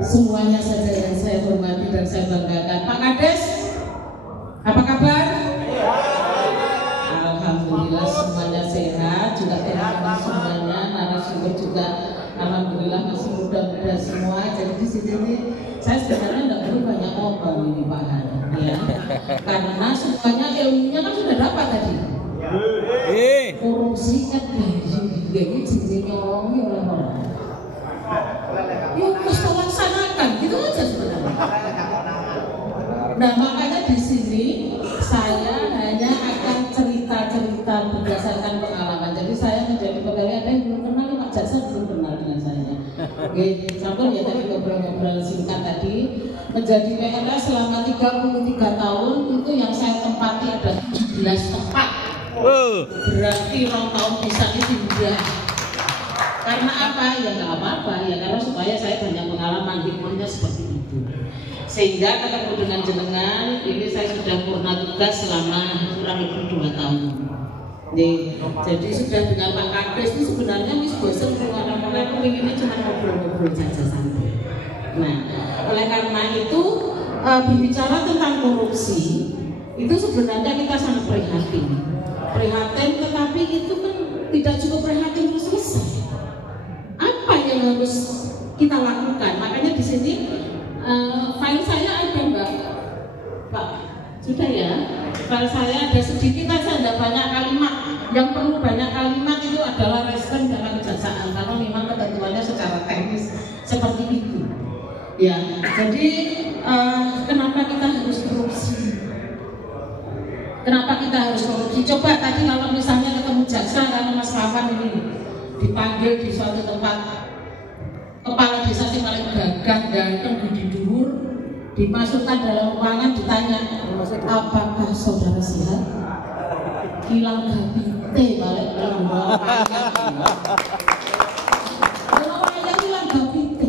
semuanya saja yang saya hormati dan saya banggakan. Pak Kades, apa kabar? Alhamdulillah semuanya sehat, juga teman-teman semuanya, narasumber juga alhamdulillah masih muda-muda semua. Jadi di sini saya sebenarnya tidak perlu banyak ngomong ini Pak Han, ya, karena semuanya ilmunya kan sudah dapat tadi. Korupsi kan dari jenis nyolongi oleh orang. Yuk kita laksanakan, gitu aja sebenarnya. Nah makanya di sini saya hanya akan cerita-cerita berdasarkan pengalaman. Jadi saya menjadi pegawai, ada yang belum kenal Pak Jaksa, belum kenal dengan saya. Oke, contoh ya tadi ngobrol-ngobrol singkat tadi, menjadi PNS selama 33 tahun itu yang saya tempati ada 17 tempat. Berarti 2 tahun bisa pindah. Karena apa? Ya nggak apa-apa ya, karena supaya saya banyak pengalaman, hikmahnya seperti itu. Sehingga ketemu dengan jenengan, ini saya sudah purna tugas selama kurang lebih 2 tahun. Jadi sudah dengan Pak Kades itu sebenarnya mis bosan mulai ini cuma ngobrol-ngobrol saja santai. Nah, oleh karena itu berbicara tentang korupsi itu sebenarnya kita sangat prihatin, tetapi itu kan tidak cukup prihatin terus selesai. Apa yang harus kita lakukan? Makanya di sini file saya ada Mbak, Pak, sudah ya. File saya ada sedikit aja, ada banyak kalimat. Yang perlu banyak kalimat itu adalah respon dalam kejaksaan, karena memang ketentuannya secara teknis seperti itu. Ya, jadi kenapa kita harus korupsi? Kenapa kita harus korupsi? Coba tadi kalau misalnya ketemu jaksa, karena Mas Kawan ini dipanggil di suatu tempat, kepala desa yang paling gagah ganteng budi dhuwur, dimasukkan dalam ruangan, ditanya, apakah saudara sehat? Hilang gapite balik kalau wayang hilang gapite,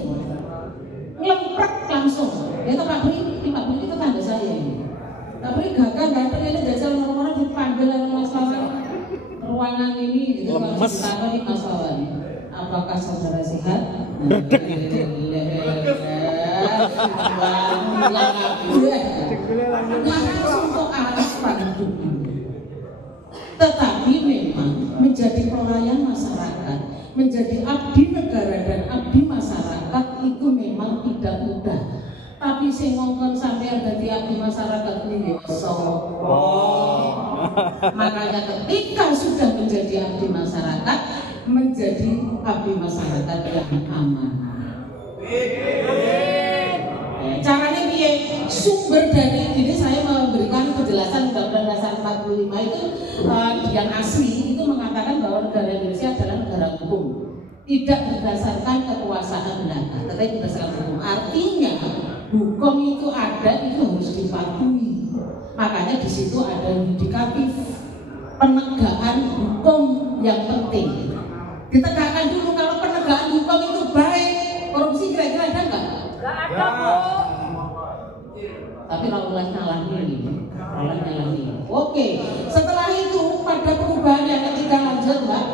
ngelemprek langsung. Itu Pak Bri itu tanda saya ini. Pak Bri gagah ganteng ini jajal orang-orang dipanggil oleh Mas Kawan ruangan ini, itu lemes. Apa nih Mas Kawan? Apakah saudara sehat? Tetapi memang menjadi pelayan masyarakat, menjadi abdi negara dan abdi masyarakat itu memang tidak mudah. Tapi sing ngongkon sampean dadi abdi masyarakat ini makanya ketika sudah menjadi abdi masyarakat, menjadi abdi masyarakat yang amanah. Caranya piye? Sumber dari ini saya memberikan penjelasan Undang-Undang Dasar 45 itu yang asli itu mengatakan bahwa negara Indonesia adalah negara hukum, tidak berdasarkan kekuasaan belaka, tetapi berdasarkan hukum. Artinya hukum itu ada, itu harus dipatuhi. Makanya di situ ada yudikatif, penegakan hukum yang penting. Ditegakkan dulu. Kalau penegakan hukum itu baik, korupsi kira-kira ada nggak? Nggak ada, Bu. Tapi Allah nyalahin. Oke, setelah itu pada perubahan yang ketiga lanjut, Mbak.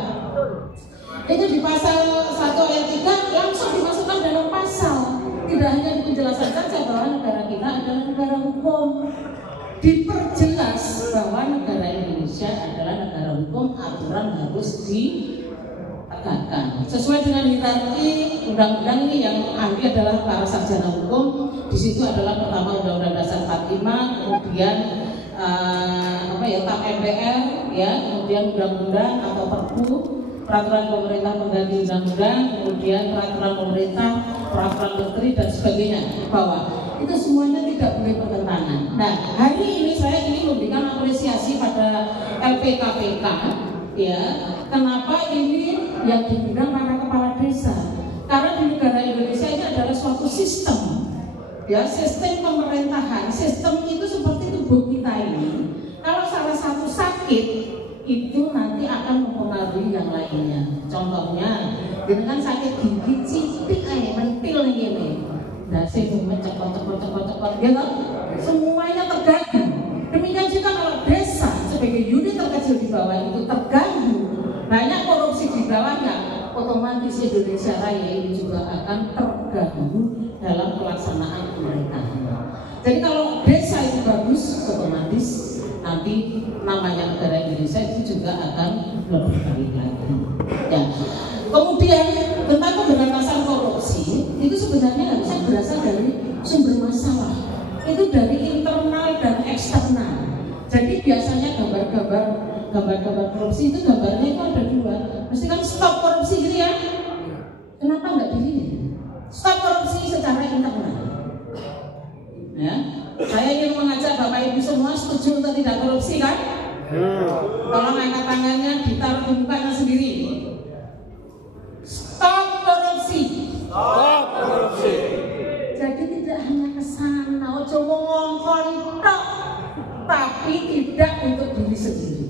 Itu di pasal 1 ayat 3 langsung dimasukkan dalam pasal. Tidak hanya di penjelasan saja bahwa negara kita adalah negara hukum. Diperjelas bahwa negara Indonesia adalah negara hukum, aturan harus ditegakkan sesuai dengan hierarki undang-undang ini. Yang ahli adalah para sarjana hukum. Di situ adalah pertama Undang-Undang Dasar 45, kemudian TAP MPR, ya, kemudian undang-undang atau Perpu, peraturan pemerintah pengganti undang-undang, kemudian peraturan pemerintah, peraturan menteri dan sebagainya. Bahwa itu semuanya tidak boleh bertentangan. Nah, hari ini saya ingin memberikan apresiasi pada LPKPK, ya. Kenapa ini yang diundang para kepala desa? Karena di negara Indonesia ini adalah suatu sistem, ya, sistem pemerintahan. Sistem itu seperti tubuh kita ini. Kalau salah satu sakit, itu nanti akan mempengaruhi yang lainnya. Contohnya, dengan sakit gigi citik aja mentil ini. Nah, saya cepot, gitu. Semuanya terganggu. Demikian juga kalau desa sebagai unit terkecil di bawah itu terganggu, banyak korupsi di bawahnya, otomatis Indonesia Raya ini juga akan terganggu dalam nanti namanya negara Indonesia itu juga akan lebih baik lagi. Ya. Kemudian tentang pemberantasan korupsi itu sebenarnya harusnya berasal dari sumber masalah. Itu dari internal dan eksternal. Jadi biasanya gambar-gambar korupsi itu gambarnya itu ada dua. Mesti kan stop korupsi gitu ya. Kenapa nggak di sini? Stop korupsi secara internal. Ya, saya ingin mengajak Bapak Ibu semua setuju untuk tidak korupsi kan? Tolong angkat tangannya, ditaruh di mukanya sendiri. Stop korupsi. Stop korupsi. Jadi tidak hanya ke sana, ojo ngongkon tok, tapi tidak untuk diri sendiri.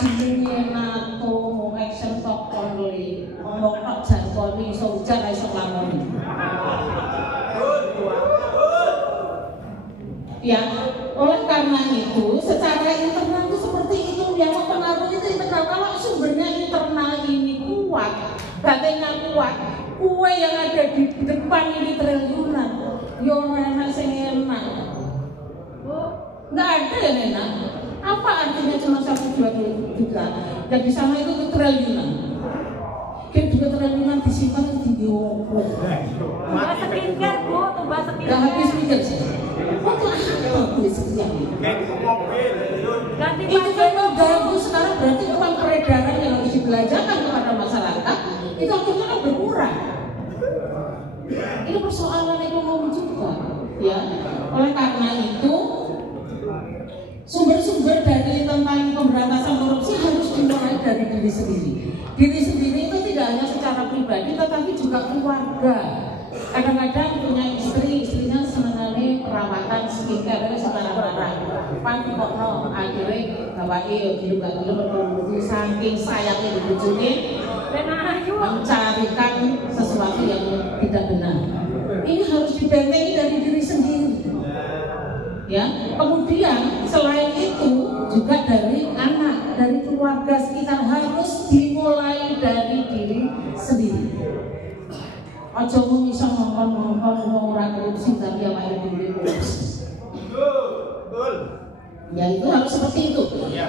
Jenenge NATO mau action talk only, mau tak jargoni iso ujar iso lakoni. Ya, oleh karena itu secara internal itu seperti itu yang mempengaruhi itu internal. Kalau sumbernya internal ini kuat, katanya kuat, kue yang ada di depan ini triliunan, yo enak sing enak. Nggak ada yang enak. Apa artinya cuma 1-2 juta? Dan di sana itu triliunan. Kayak 2 triliunan disimpan di Diopo. Mbak skincare bu, tuh mbak skincare. Gak habis mikir sih. Untuk apa gue sekian ini? Itu kan mengganggu sekarang berarti uang peredaran yang harus dibelanjakan kepada masyarakat itu akhirnya kan berkurang. Ini persoalan ekonomi juga, ya. Oleh karena itu sumber-sumber dari tentang pemberantasan korupsi harus dimulai dari diri sendiri. Diri sendiri itu tidak hanya secara pribadi, tetapi juga keluarga. Kadang-kadang punya istri, istrinya senangnya perawatan skincare, sembarang-barang. Pagi kok no, akhirnya bapaknya gilu-gilu berkumpul saking sayangnya dibujuni, mencarikan sesuatu yang tidak benar. Ini harus dibentengi dari diri sendiri. Ya, kemudian selain itu juga dari anak, dari keluarga sekitar harus dimulai dari diri sendiri. Ojo mung iso ngomong ora korupsi tapi awake dhewe korupsi. Ya itu harus seperti itu.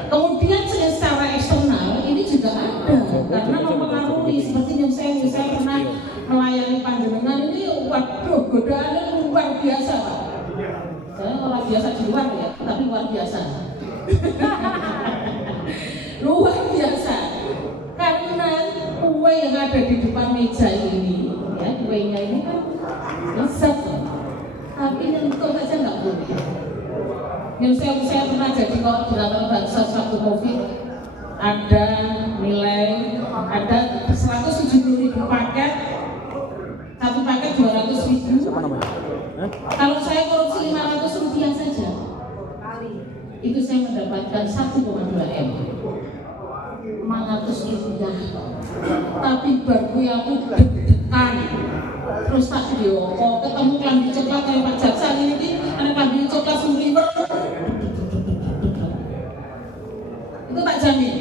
Kemudian secara eksternal ini juga ada karena mempengaruhi seperti yang saya pernah melayani panjenengan ini, waduh godaannya luar biasa Pak. Saya orang biasa di luar ya, tapi luar biasa. Luar biasa. Karena kue yang ada di depan meja ini, ya kuenya ini kan lezat, tapi nyentuh saja nggak boleh. Yang saya pernah jadi koordinator bansos waktu COVID, ada nilai, ada 170.000 paket, satu paket 200.000. Kalau saya korupsi 500 rupiah saja, itu saya mendapatkan 1,2 M. 500 rupiah. Tapi baru aku deg-degan. Terus tak video, ketemu klambi coklat kayak Pak Jaksa ini, ada klambi coklat sumber. Itu tak jamin.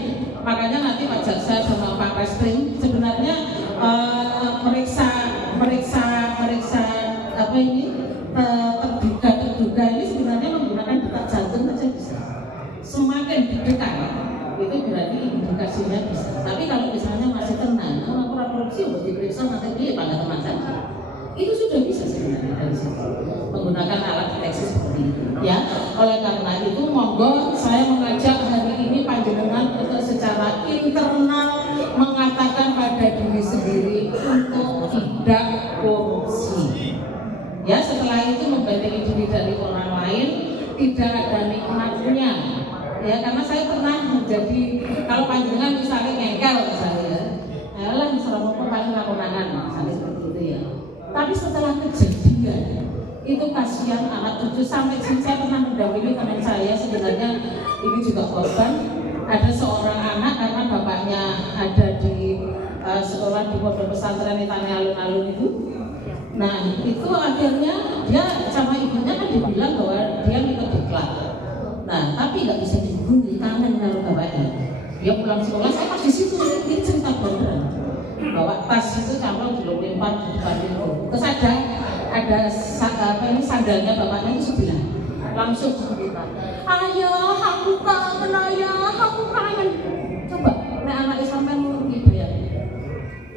Makanya nanti Pak Jaksa sama Pak Reskrim sebenarnya meriksa apa ini terduga ini sebenarnya menggunakan detak jantung saja bisa. Semakin deg-degan itu berarti indikasinya bisa. Tapi kalau misalnya masih tenang, laporan korupsi untuk diperiksa nanti dia pada teman saja. Itu sudah bisa sebenarnya dari situ menggunakan alat deteksi seperti itu. Ya, oleh karena itu monggo saya mengajak hari ini panjenengan untuk secara internal mengatakan pada diri sendiri untuk tidak korupsi. Ya, setelah itu membentengi diri dari orang lain, tidak ada nikmatnya. Ya, karena saya pernah menjadi, kalau panjenengan misalnya ngengkel misalnya, lah misalnya mau pakai lakonan misalnya seperti itu ya. Tapi setelah kejadian itu kasihan anak cucu sampai saya pernah mendampingi teman saya sebenarnya ini juga korban. Ada seorang anak karena bapaknya ada di sekolah di pondok pesantren di tanah alun-alun itu. Nah itu akhirnya dia sama ibunya kan dibilang bahwa dia ikut diklat. Nah tapi nggak bisa dihubungi tangan kalau bapaknya. Dia pulang sekolah saya pas di situ ini cerita beneran. Bawa tas itu campur 24 di depan itu. Terus ada ada sandalnya bapaknya itu sebelah, langsung cerita, ayah aku kangen, ayah aku kangen. Coba, nek anaknya sampai ngerti bayar,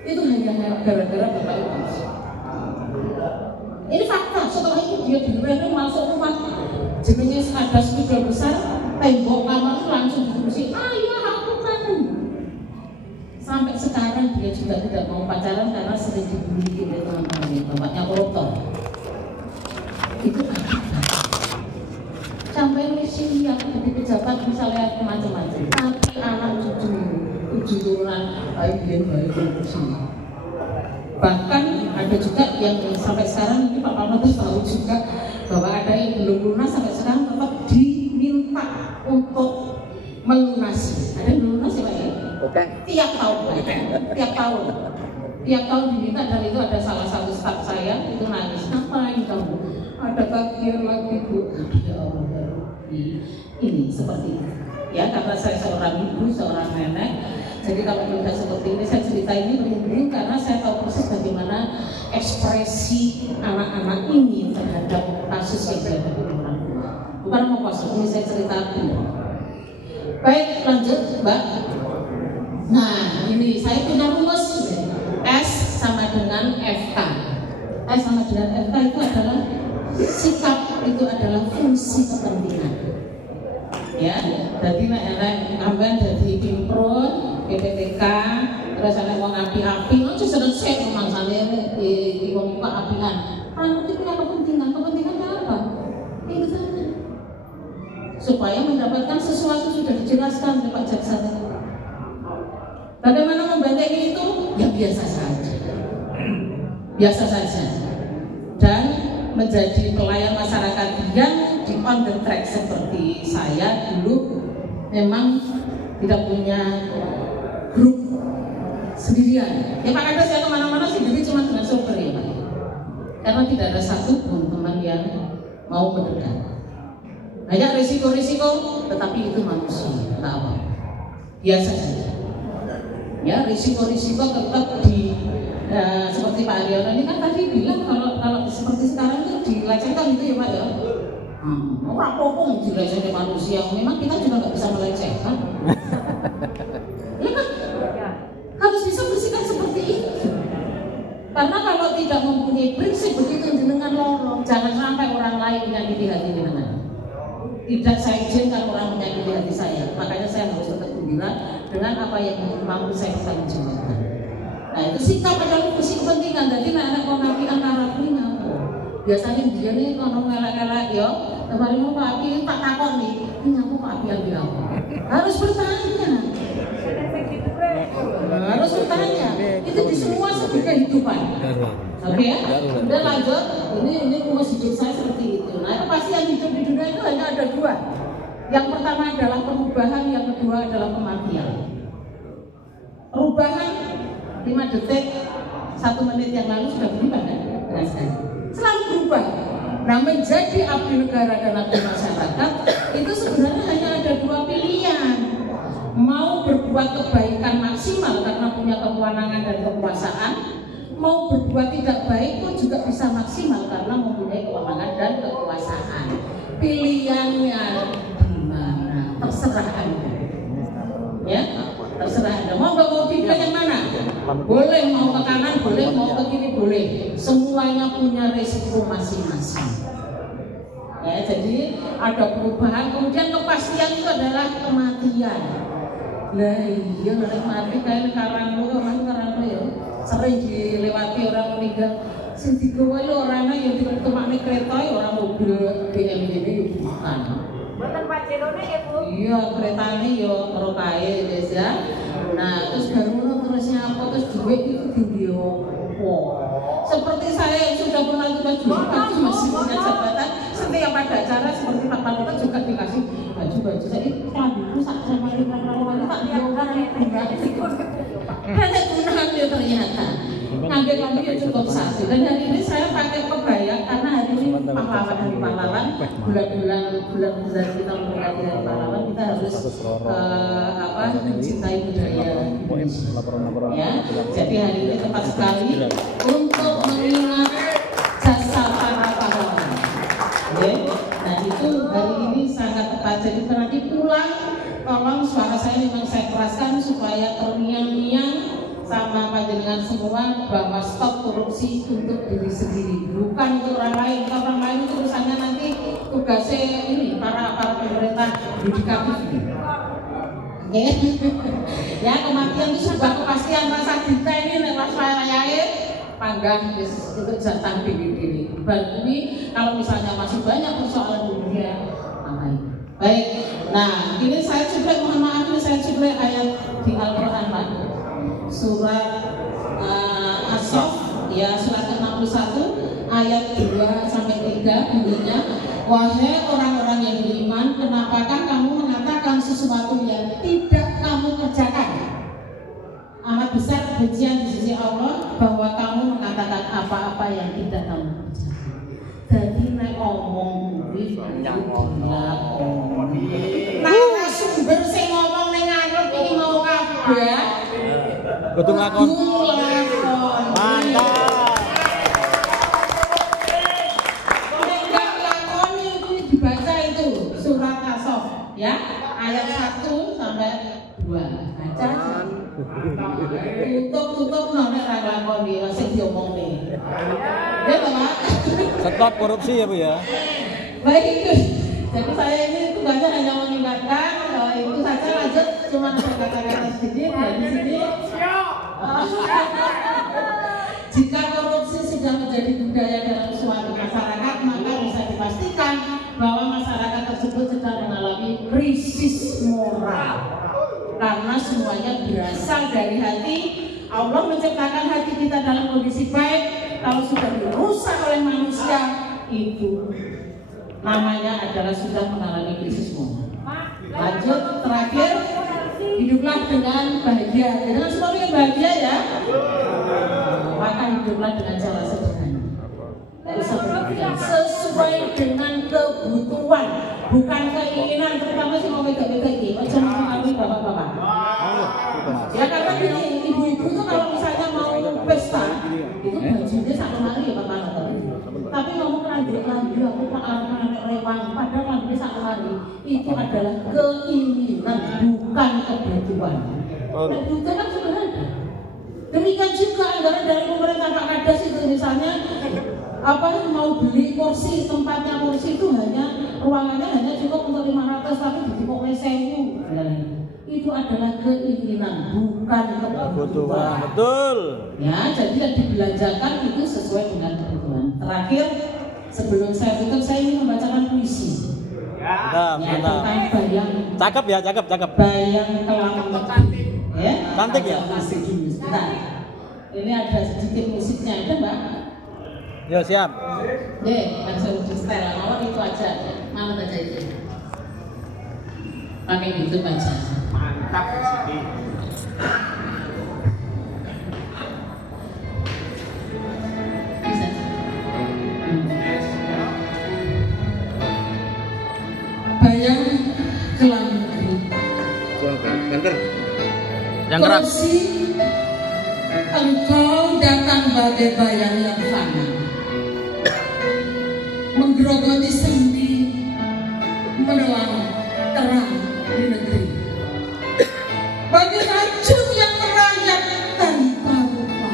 itu hanya gara-gara bapak itu. Ini fakta. Setelah itu dia benar-benar masuk rumah, jenengnya ada spidol besar, tembok kamar itu langsung diurusi, ayah aku kangen. Sampai sekarang dia juga tidak mau pacaran karena sering dibully oleh teman-temannya, bapaknya koruptor. Itu sampai misi yang jadi pejabat misalnya macam-macam, tapi anak cucu turunan baik sini. Bahkan ada juga yang sampai sekarang ini Pak Palma terus tahu juga bahwa ada yang belum lunas sampai sekarang tetap diminta untuk melunasi. Ada yang belum lunas ya Pak ya? Tiap tahun diminta, dan itu ada salah satu staf saya itu nangis, ngapain kamu? Ada bagian lagi Bu. Ya Allah, ini seperti itu. Ya, karena saya seorang ibu, seorang nenek, jadi kalau tidak seperti ini, saya cerita ini berhubung karena saya tahu persis bagaimana ekspresi anak-anak ini terhadap kasus yang terjadi di orang tua. Bukan mau kosong, ini saya ceritakan. Baik, lanjut Mbak. Nah, ini saya punya rumus S sama dengan FK. S sama dengan FK itu adalah sikap, itu adalah fungsi kepentingan. Ya, jadi nek sampean dadi Pimpron, PPTK, terus ana wong api-api, ojo selesai mangsane di wong apian. Kan itu punya kepentingan apa? Itu saja. Supaya mendapatkan sesuatu sudah dijelaskan oleh Pak Jaksa. Bagaimana membentengi itu? Ya biasa saja. Dan menjadi pelayan masyarakat yang di on the track seperti saya dulu memang tidak punya grup sendirian. Ya Pak Kades, saya kemana-mana sendiri cuma dengan sopir ya Pak. Karena tidak ada satu pun teman yang mau mendekat. Banyak risiko-risiko, tetapi itu manusia, tak apa. Biasa saja. Ya, risiko-risiko tetap di seperti Pak Aryono ini kan tadi bilang kalau seperti sekarang itu dilecehkan gitu ya Pak ya. Orang popong dilecehkan manusia, memang kita juga nggak bisa melecehkan. Ya kan? Harus bisa bersikap seperti itu. Karena kalau tidak mempunyai prinsip begitu dengan lorong, jangan sampai orang lain menyakiti hati dengan. Tidak saya izinkan orang menyakiti hati saya, makanya saya harus tetap gembira dengan apa yang mampu saya pertanggungjawabkan. Nah itu sikap adalah fungsi kepentingan. Jadi anak nabi antara punya. Biasanya dia nih kalau ngelak-ngelak yo, kemarin mau Pak Api tak takon nih, ini aku Pak Api ambil apa? Harus bertanya. Harus bertanya. Itu di semua segi kehidupan. Oke ya? Udah lanjut. Ini rumus hidup saya seperti itu. Nah kepastian hidup di dunia itu hanya ada dua. Yang pertama adalah perubahan, yang kedua adalah kematian. Perubahan 5 detik, 1 menit yang lalu sudah berubah kan? Selalu berubah. Nah menjadi abdi negara dan abdi masyarakat itu sebenarnya hanya ada 2 pilihan. Mau berbuat kebaikan maksimal karena punya kewenangan dan kekuasaan, mau berbuat tidak baik pun juga bisa maksimal karena mempunyai kewenangan dan kekuasaan. Pilihannya di mana? Terserah Anda. Ya, terserah Anda. Mau nggak mau pilih yang mana? Boleh mau ke kanan, boleh mau ke kiri, boleh. Semuanya punya resiko masing-masing. Ya, jadi ada perubahan. Kemudian kepastian itu adalah kematian. Lah iya mati kayak karang ya. Sering dilewati orang meninggal. Sing digawa yo orangnya yang ditemani kereta ya orang mobil BMW ini bukan. Buatan Pak Celone ya Bu? Iya, keretanya yo karo kae guys ya. Nah, terus baru terus nyapa terus duit itu tinggi opo. Seperti saya yang sudah pernah tugas dulu tapi masih punya jabatan, setiap ada acara seperti Pak Palota juga dikasih baju-baju. Jadi klambiku sak sama orang-orang tak diangkat enggak. Hanya gunakan dia ternyata. Ngambil kami ya cukup satu. Dan hari ini saya pakai kebaya karena hari ini pahlawan, hari pahlawan, bulan-bulan kita memperingati hari pahlawan, kita harus mencintai budaya Indonesia. Ya, jadi hari ini tepat sekali untuk mengingat jasa supaya terngiang-ngiang sama panjenengan semua bahwa stop korupsi untuk diri sendiri, bukan untuk orang lain. Kalau orang lain itu urusannya nanti tugasnya ini para pemerintah yudikatif ini. Oke, ya kematian itu sebuah kepastian. Rasa kita ini lewat raya panggang itu jatah diri. Ini kalau misalnya masih banyak persoalan dunia, ngapain? Baik, nah ini saya coba, mohon maaf ini saya coba ayat di Al-Quran Pak. Surat As-Saff ya, surat ke-61 ayat 2-3 bunyinya, wahai orang-orang yang beriman, kenapakah kamu mengatakan sesuatu yang tidak kamu kerjakan? Amat besar kebencian di sisi Allah bahwa kamu mengatakan apa-apa yang tidak kamu kerjakan. Jadi nek omong kuwi nah sumber sing ngomong ning ngarep iki mau kabeh kudu ngakon. Mantap. Enggak lakoni itu dibaca itu surat As-Saff ya, ayat 1 sampai 2. Baca. Tutup nek ra lakoni sing diomongne. Ya, Pak. Stop korupsi ya Bu ya. Baik, jadi saya ini tugasnya hanya mengingatkan itu saja. Lanjut, cuma kata-kata sedikit dari sini. Jika korupsi sudah menjadi budaya dalam suatu masyarakat, maka bisa dipastikan bahwa masyarakat tersebut sedang mengalami krisis moral. Karena semuanya berasal dari hati. Allah menciptakan hati kita dalam kondisi baik. Kalau sudah dirusak oleh manusia, itu namanya adalah sudah mengalami krisis moral. Lanjut, terakhir, hiduplah dengan bahagia. Dengan sesuatu yang bahagia ya. Maka hiduplah dengan cara sederhana. Sesuai dengan kebutuhan, bukan keinginan. Terutama si mau beda-beda ini, macam mengalami bapak-bapak. Ya karena gini, ibu-ibu itu kalau misalnya mau pesta, itu bajunya satu hari ya bapak. Tapi ngomong lagi, aku anak rewang, padahal lagi satu hari itu adalah keinginan, bukan kebutuhan. Kebutuhan kan sudah ada. Demikian juga anggaran dari pemerintah Pak Kades itu misalnya mau beli kursi, tempatnya kursi itu hanya ruangannya hanya cukup untuk 500 tapi dicukup oleh 1000. Itu adalah keinginan, bukan kebutuhan. Betul. Ya, jadi yang dibelanjakan itu sesuai dengan kebutuhan. Terakhir, sebelum saya tutup, saya ingin membacakan puisi. Ya, tentang bayang. Cakep ya, cakep. Bayang kelam negeri. Ya, cantik ya. Nah, ini ada sedikit musiknya, ada Mbak? Ya siap. Langsung di setel, awal itu aja. Mau baca itu. Pakai YouTube aja. Mantap di sini. Bisa. Bayang kelam negeri. Yang keras. Korupsi, engkau datang bagai bayang yang fana, menggerogoti sendi, menelan terang di negeri. Bagi racun yang merayap tanpa rupa,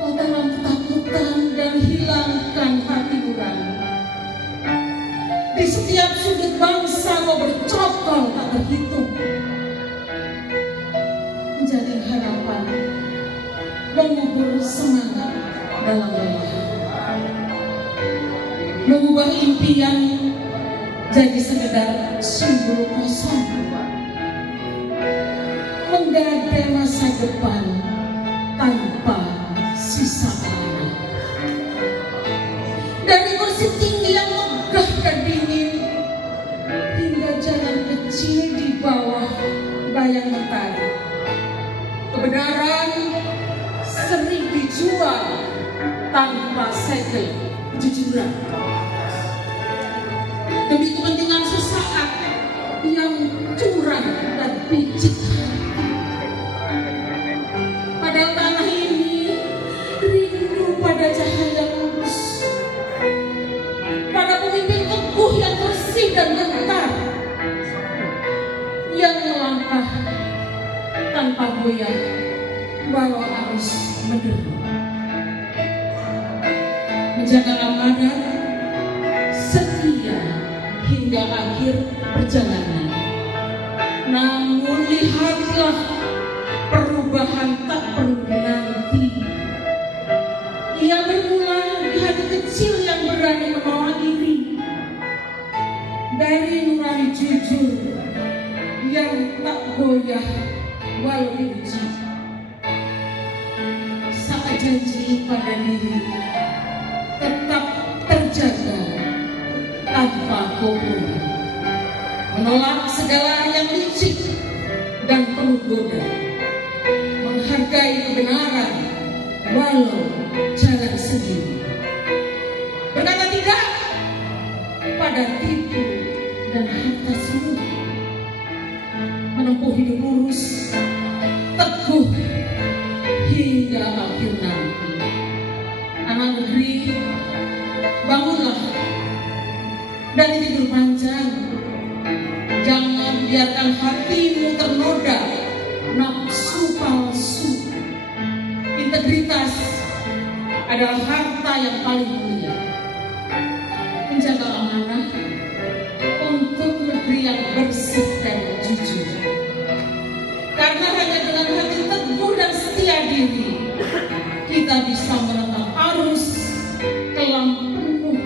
kau tanam ketakutan dan hilangkan hati nurani. Di setiap sudut bangsa kau bercokol tak terhitung, menjadi harapan, mengubur semangat dalam lelah, mengubah impian jadi sekedar simbol kosong, menggadai masa depan tanpa sisa arah. Dari kursi tinggi yang megah dan dingin hingga jalan kecil di bawah bayang mentari, kebenaran sering dijual tanpa segel kejujuran demi kepentingan sesaat yang curang dan picik. Padahal tanah ini rindu pada cahaya lurus, pada pemimpin teguh yang bersih dan gentar, yang tanpa goyah walau arus menderu. Menjaga amanah, setia hingga akhir perjalanan. Namun lihatlah perubahan tak perlu nanti. Ia bermula di hati kecil yang berani menolak diri. Dari nurani jujur yang tak goyah walau diuji. Saat janji pada diri tetap terjaga tanpa kompromi. Menolak segala yang licik dan penuh goda. Menghargai kebenaran walau jalan sendiri. Berkata tidak pada tipu dan harta semu. Menempuh hidup lurus, teguh hingga akhir nanti. Anak negeri, bangunlah dari tidur panjang. Jangan biarkan hatimu ternoda nafsu palsu. Integritas adalah harta yang paling mulia. Menjaga amanah untuk negeri yang bersih dan jujur. Karena hanya dengan hati teguh dan setia diri, kita bisa menentang arus kelam penuh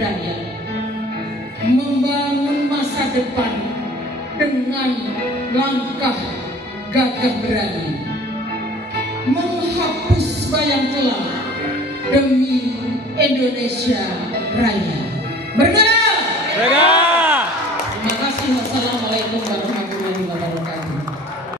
daya, membangun masa depan dengan langkah gagah berani, menghapus bayang kelam demi Indonesia Raya. Merdeka!